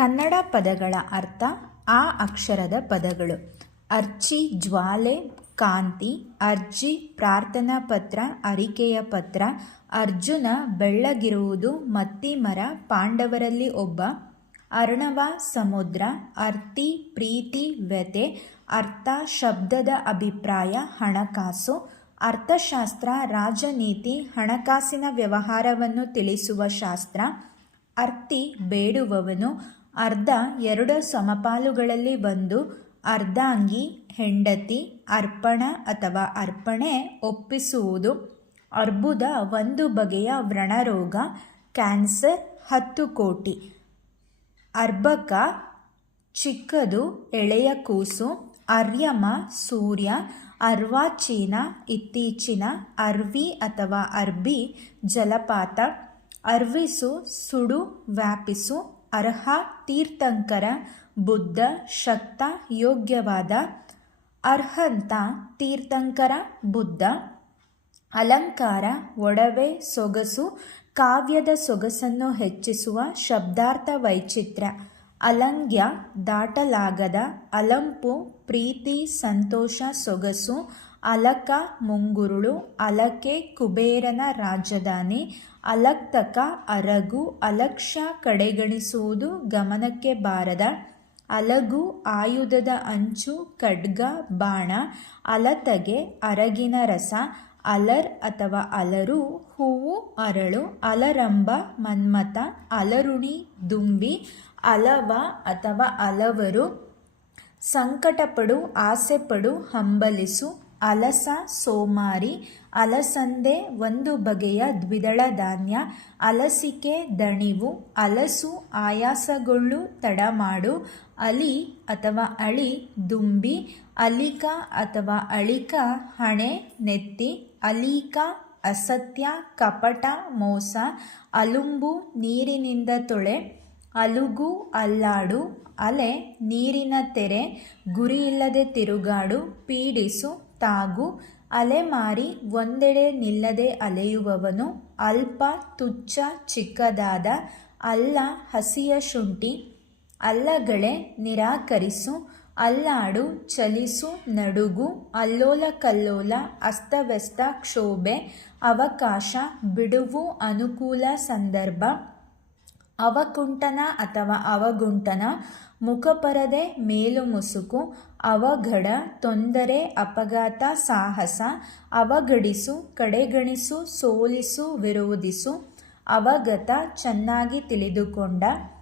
ಕನ್ನಡ ಪದಗಳ ಅರ್ಥ ಆ ಅಕ್ಷರದ ಪದಗಳು. ಅರ್ಚಿ, ಜ್ವಾಲೆ, ಕಾಂತಿ, ಅರ್ಜಿ, ಪ್ರಾರ್ಥನಾ ಪತ್ರ, ಅರಿಕೆಯ ಪತ್ರ, ಅರ್ಜುನ, ಬೆಳ್ಳಗಿರುವುದು ಮತ್ತಿಮರ ಪಾಂಡವರಲ್ಲಿ ಒಬ್ಬ, ಅರ್ಣವ, ಸಮುದ್ರ, ಅರ್ತಿ, ಪ್ರೀತಿ ವ್ಯತೆ ಅರ್ಥ, ಶಬ್ದದ ಅಭಿಪ್ರಾಯ, ಹಣಕಾಸು, ಅರ್ಥಶಾಸ್ತ್ರ, ರಾಜನೀತಿ, ಹಣಕಾಸಿನ ವ್ಯವಹಾರವನ್ನು ತಿಳಿಸುವ ಶಾಸ್ತ್ರ, ಅರ್ತಿ, ಬೇಡುವವನು ಅರ್ಧ ಎರಡು ಸಮಪಾಲುಗಳಲ್ಲಿ ಒಂದು ಅರ್ಧಾಂಗಿ, ಹೆಂಡತಿ, ಅರ್ಪಣ ಅಥವಾ ಅರ್ಪಣೆ ಒಪ್ಪಿಸುವುದು. ಅರ್ಬುದ ಒಂದು ಬಗೆಯ ವ್ರಣರೋಗ, ಕ್ಯಾನ್ಸರ್ ಹತ್ತು ಕೋಟಿ. ಅರ್ಬಕ ಚಿಕ್ಕದು, ಎಳೆಯ ಕೂಸು, ಅರ್ಯಮ, ಸೂರ್ಯ, ಅರ್ವಾಚೀನ, ಇತ್ತೀಚಿನ, ಅರ್ವಿ ಅಥವಾ ಅರ್ಬಿ, ಜಲಪಾತ. ಅರ್ವಿಸು, ಸುಡು, ವ್ಯಾಪಿಸು ಅರ್ಹ, ತೀರ್ಥಂಕರ, ಬುದ್ಧ, ಶಕ್ತ, ಯೋಗ್ಯವಾದ, ಅರ್ಹಂತ, ತೀರ್ಥಂಕರ, ಬುದ್ಧ, ಅಲಂಕಾರ, ಒಡವೆ, ಸೊಗಸು, ಕಾವ್ಯದ ಸೊಗಸನ್ನು ಹೆಚ್ಚಿಸುವ ಶಬ್ದಾರ್ಥ ವೈಚಿತ್ರ್ಯ ಅಲಂಗ್ಯ, ದಾಟಲಾಗದ, ಅಲಂಪು, ಪ್ರೀತಿ, ಸಂತೋಷ, ಸೊಗಸು ಅಲಕ ಮುಂಗುರುಳು, ಅಲಕೆ ಕುಬೇರನ ರಾಜಧಾನಿ, ಅಲಕ್ತಕ ಅರಗು, ಅಲಕ್ಷ ಕಡೆಗಣಿಸುವುದು ಗಮನಕ್ಕೆ ಬಾರದ, ಅಲಗು ಆಯುಧದ ಅಂಚು, ಖಡ್ಗ, ಬಾಣ, ಅಲತಗೆ ಅರಗಿನ ರಸ, ಅಲರ್ ಅಥವಾ ಅಲರು, ಹೂವು, ಅರಳು ಅಲರಂಬ ಮನ್ಮಥ, ಅಲರುಣಿ, ದುಂಬಿ, ಅಲವ ಅಥವಾ ಅಲವರು, ಸಂಕಟಪಡು, ಆಸೆಪಡು, ಹಂಬಲಿಸು ಅಲಸ, ಸೋಮಾರಿ, ಅಲಸಂದೆ ಒಂದು ಬಗೆಯ ದ್ವಿದಳ ಧಾನ್ಯ. ಅಲಸಿಕೆ ದಣಿವು, ಅಲಸು ಆಯಾಸಗೊಳ್ಳು ತಡಮಾಡು ಅಲಿ ಅಥವಾ ಅಳಿ, ದುಂಬಿ. ಅಲಿಕ ಅಥವಾ ಅಳಿಕ, ಹಣೆ, ನೆತ್ತಿ. ಅಲೀಕ, ಅಸತ್ಯ, ಕಪಟ, ಮೋಸ. ಅಲುಂಬು, ನೀರಿನಿಂದ ತೊಳೆ. ಅಲುಗು, ಅಲ್ಲಾಡು. ಅಲೆ, ನೀರಿನ ತೆರೆ. ಗುರಿಯಿಲ್ಲದೆ ತಿರುಗಾಡು. ಪೀಡಿಸು. ತಾಗು ಅಲೆಮಾರಿ ಒಂದೆಡೆ ನಿಲ್ಲದೆ ಅಲೆಯುವವನು ಅಲ್ಪ ತುಚ್ಛ ಚಿಕ್ಕದಾದ ಅಲ್ಲ ಹಸಿಯ ಶುಂಠಿ ಅಲ್ಲಗಳೆ ನಿರಾಕರಿಸು ಅಲ್ಲಾಡು ಚಲಿಸು ನಡುಗು ಅಲ್ಲೋಲ ಕಲ್ಲೋಲ ಅಸ್ತವ್ಯಸ್ತ ಕ್ಷೋಭೆ ಅವಕಾಶ ಬಿಡುವು ಅನುಕೂಲ ಸಂದರ್ಭ ಅವಕುಂಠನ ಅಥವಾ ಅವಗುಂಟನ, ಮುಖಪರದೆ ಮೇಲು ಮುಸುಕು ಅವಘಡ, ತೊಂದರೆ, ಅಪಘಾತ, ಸಾಹಸ, ಅವಘಡಿಸು, ಕಡೆಗಣಿಸು, ಸೋಲಿಸು, ವಿರೋಧಿಸು, ಅವಗತ, ಚೆನ್ನಾಗಿ ತಿಳಿದುಕೊಂಡ